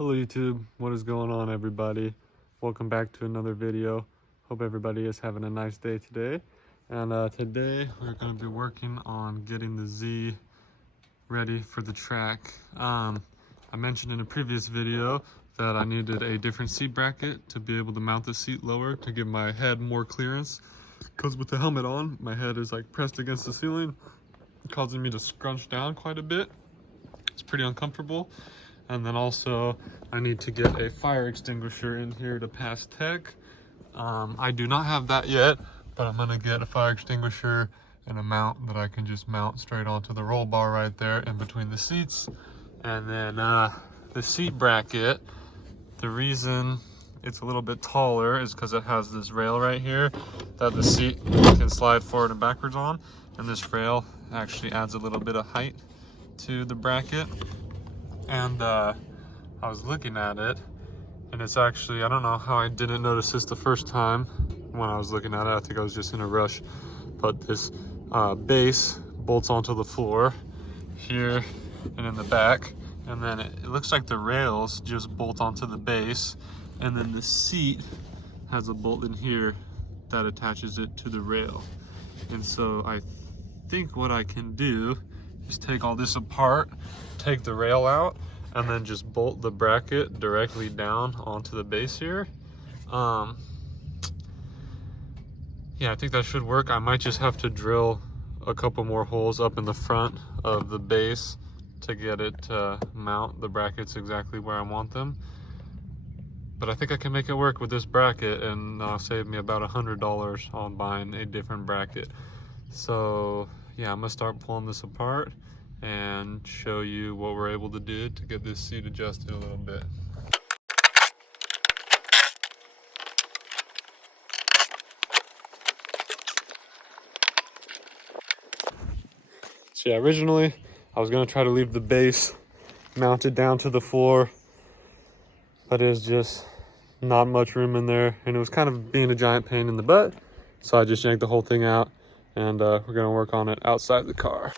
Hello YouTube, what is going on everybody? Welcome back to another video. Hope everybody is having a nice day today. And today we're going to be working on getting the Z ready for the track. I mentioned in a previous video that I needed a different seat bracket to be able to mount the seat lower to give my head more clearance. Because with the helmet on, my head is like pressed against the ceiling, causing me to scrunch down quite a bit. It's pretty uncomfortable. And then also I need to get a fire extinguisher in here to pass tech. I do not have that yet, but I'm gonna get a fire extinguisher and a mount that I can just mount straight onto the roll bar right there in between the seats. And then the seat bracket, the reason it's a little bit taller is because it has this rail right here that the seat can slide forward and backwards on. And this rail actually adds a little bit of height to the bracket. And I was looking at it, and it's actually, I don't know how I didn't notice this the first time when I was looking at it. I think I was just in a rush. But this base bolts onto the floor here and in the back. And then it looks like the rails just bolt onto the base. And then the seat has a bolt in here that attaches it to the rail. And so I think what I can do is take all this apart, take the rail out, and then just bolt the bracket directly down onto the base here. Yeah, I think that should work. I might just have to drill a couple more holes up in the front of the base to get it to mount the brackets exactly where I want them. But I think I can make it work with this bracket, and save me about $100 on buying a different bracket. So yeah, I'm gonna start pulling this apart and show you what we're able to do to get this seat adjusted a little bit. So yeah, originally I was gonna try to leave the base mounted down to the floor, but there's just not much room in there, and it was kind of being a giant pain in the butt. So I just yanked the whole thing out, and we're gonna work on it outside the car.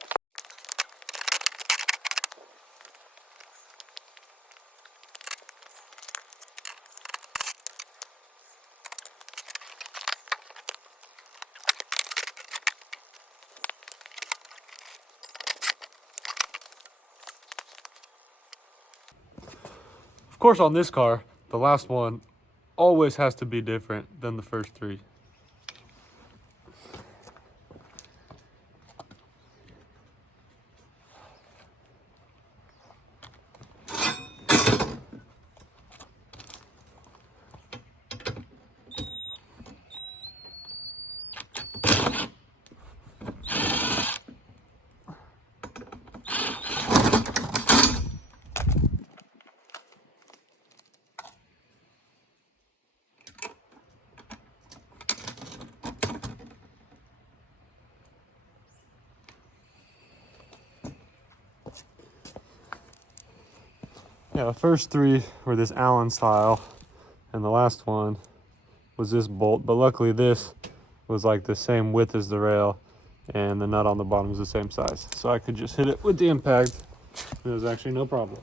Of course, on this car, the last one always has to be different than the first three. Yeah, the first three were this Allen style, and the last one was this bolt, but luckily this was like the same width as the rail, and the nut on the bottom was the same size. So I could just hit it with the impact, and it was actually no problem.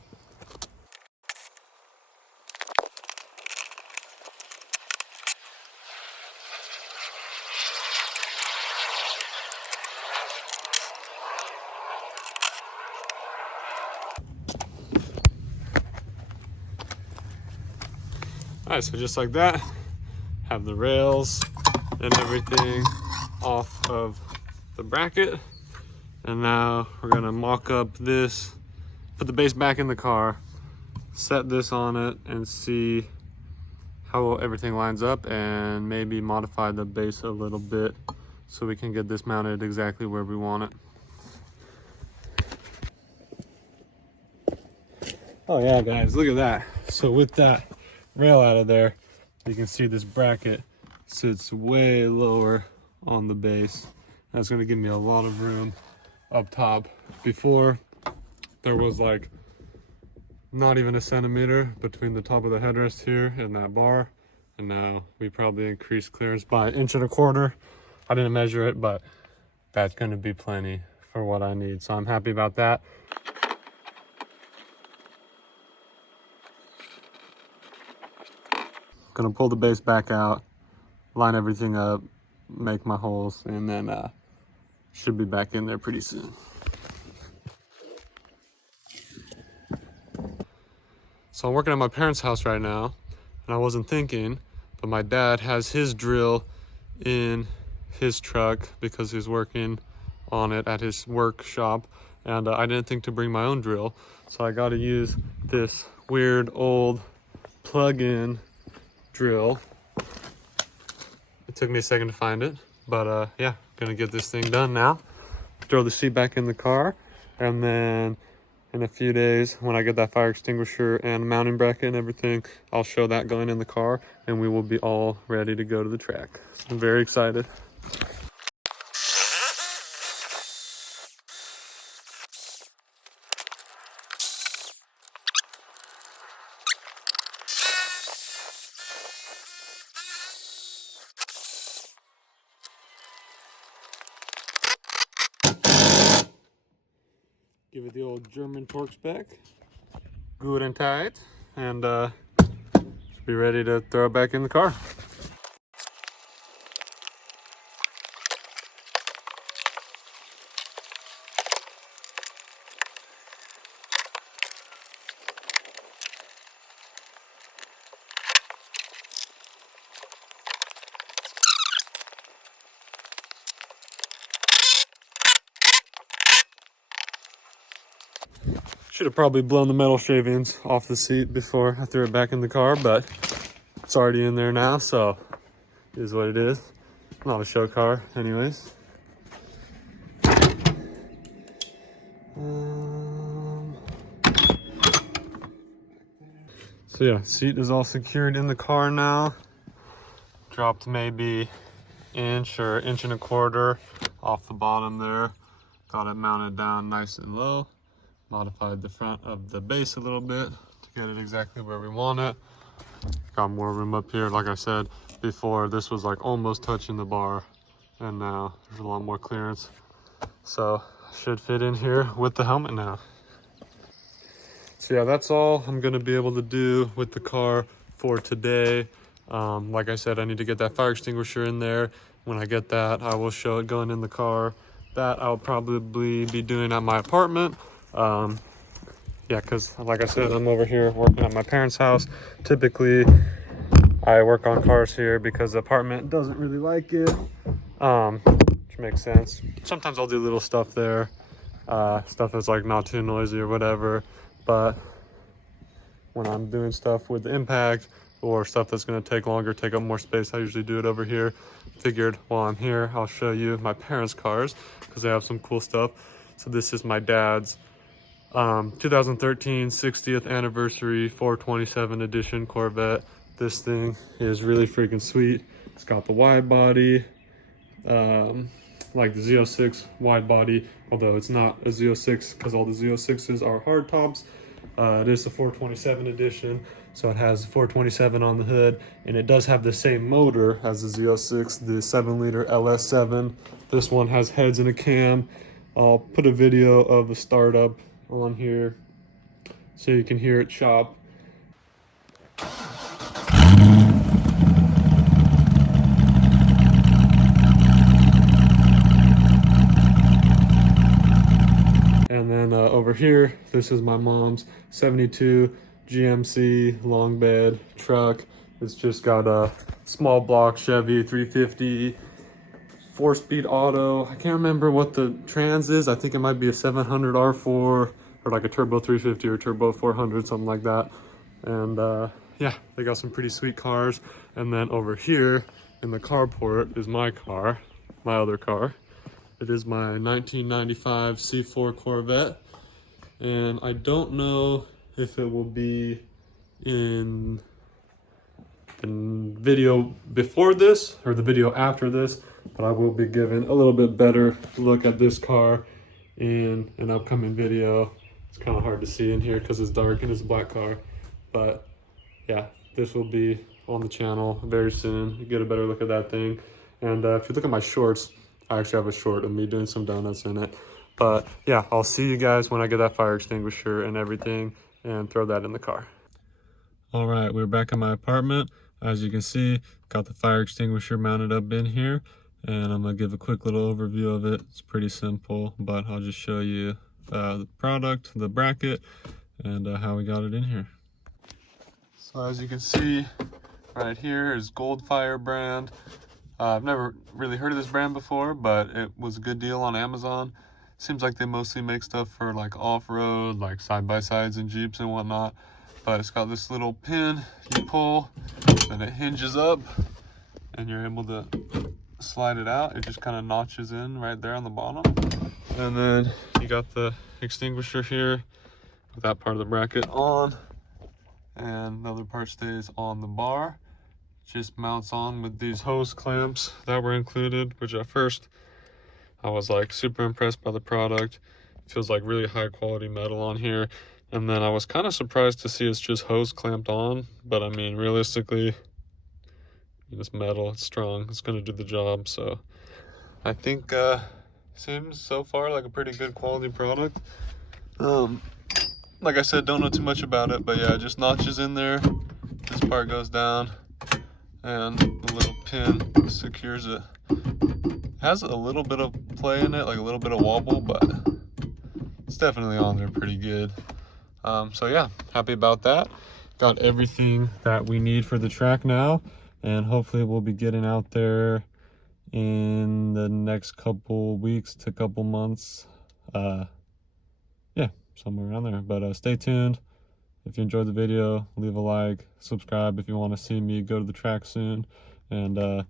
All right, so just like that, have the rails and everything off of the bracket. And now we're gonna mock up this, put the base back in the car, set this on it, and see how everything lines up, and maybe modify the base a little bit so we can get this mounted exactly where we want it. Oh yeah, guys, look at that. So with that rail out of there, you can see this bracket sits way lower on the base. That's going to give me a lot of room up top. Before, there was like not even a centimeter between the top of the headrest here and that bar, and now we probably increased clearance by 1.25 inches. I didn't measure it, but that's going to be plenty for what I need, so I'm happy about that. Gonna pull the base back out, line everything up, make my holes, and then should be back in there pretty soon. So I'm working at my parents' house right now, and I wasn't thinking, but my dad has his drill in his truck because he's working on it at his workshop, and I didn't think to bring my own drill, so I got to use this weird old plug-in drill. It took me a second to find it, but yeah, gonna get this thing done now. Throw the seat back in the car, and then in a few days when I get that fire extinguisher and mounting bracket and everything, I'll show that going in the car, and we will be all ready to go to the track. So I'm very excited. Give it the old German torque spec. Good and tight, and be ready to throw it back in the car. Should have probably blown the metal shavings off the seat before I threw it back in the car, but it's already in there now, so it is what it is. Not a show car anyways. So yeah, seat is all secured in the car now. Dropped maybe inch or inch and a quarter off the bottom there. Got it mounted down nice and low. Modified the front of the base a little bit to get it exactly where we want it. Got more room up here. Like I said before, this was like almost touching the bar, and now there's a lot more clearance. So should fit in here with the helmet now. So yeah, that's all I'm gonna be able to do with the car for today. Like I said, I need to get that fire extinguisher in there. When I get that, I will show it going in the car. That I'll probably be doing at my apartment. Yeah, because like I said, I'm over here working at my parents' house. Typically I work on cars here because the apartment doesn't really like it, which makes sense. Sometimes I'll do little stuff there, stuff that's like not too noisy or whatever, but when I'm doing stuff with the impact or stuff that's going to take longer, take up more space, I usually do it over here. Figured while I'm here, I'll show you my parents' cars because they have some cool stuff. So this is my dad's 2013 60th anniversary 427 edition Corvette. This thing is really freaking sweet. It's got the wide body, like the Z06 wide body, although it's not a Z06 because all the Z06s are hard tops. It is the 427 edition, so it has 427 on the hood, and it does have the same motor as the Z06, the 7-liter LS7. This one has heads and a cam. I'll put a video of the startup on here so you can hear it chop. And then over here, this is my mom's 72 GMC long bed truck. It's just got a small block Chevy 350 4-speed auto. I can't remember what the trans is. I think it might be a 700 R4 or like a turbo 350 or turbo 400, something like that. And yeah, they got some pretty sweet cars. And then over here in the carport is my car, my other car. It is my 1995 C4 Corvette. And I don't know if it will be in the video before this or the video after this, but I will be giving a little bit better look at this car in an upcoming video. It's kind of hard to see in here because it's dark and it's a black car, but yeah, this will be on the channel very soon. You get a better look at that thing. And if you look at my shorts, I actually have a short of me doing some donuts in it. But yeah, I'll see you guys when I get that fire extinguisher and everything and throw that in the car. All right, we're back in my apartment. As you can see, got the fire extinguisher mounted up in here, and I'm gonna give a quick little overview of it. It's pretty simple, but I'll just show you the product, the bracket, and how we got it in here. So as you can see right here is Goldfire brand. I've never really heard of this brand before, but it was a good deal on Amazon. Seems like they mostly make stuff for like off-road, like side-by-sides and Jeeps and whatnot. But it's got this little pin you pull, and it hinges up, and you're able to slide it out. It just kind of notches in right there on the bottom. And then you got the extinguisher here with that part of the bracket on, and the other part stays on the bar. Just mounts on with these hose clamps that were included, which at first I was like super impressed by the product. It feels like really high quality metal on here. And then I was kind of surprised to see it's just hose clamped on, but I mean, realistically, it's metal, it's strong, it's gonna do the job. So I think seems so far like a pretty good quality product. Like I said, don't know too much about it, but yeah, it just notches in there. This part goes down, and the little pin secures it. It has a little bit of play in it, like a little bit of wobble, but it's definitely on there pretty good. So yeah, happy about that. Got everything that we need for the track now, and hopefully we'll be getting out there in the next couple weeks to couple months. Yeah, somewhere around there. But stay tuned. If you enjoyed the video, leave a like, subscribe if you want to see me go to the track soon, and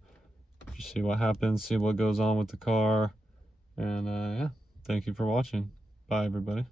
just see what happens, see what goes on with the car. And yeah, thank you for watching. Bye everybody.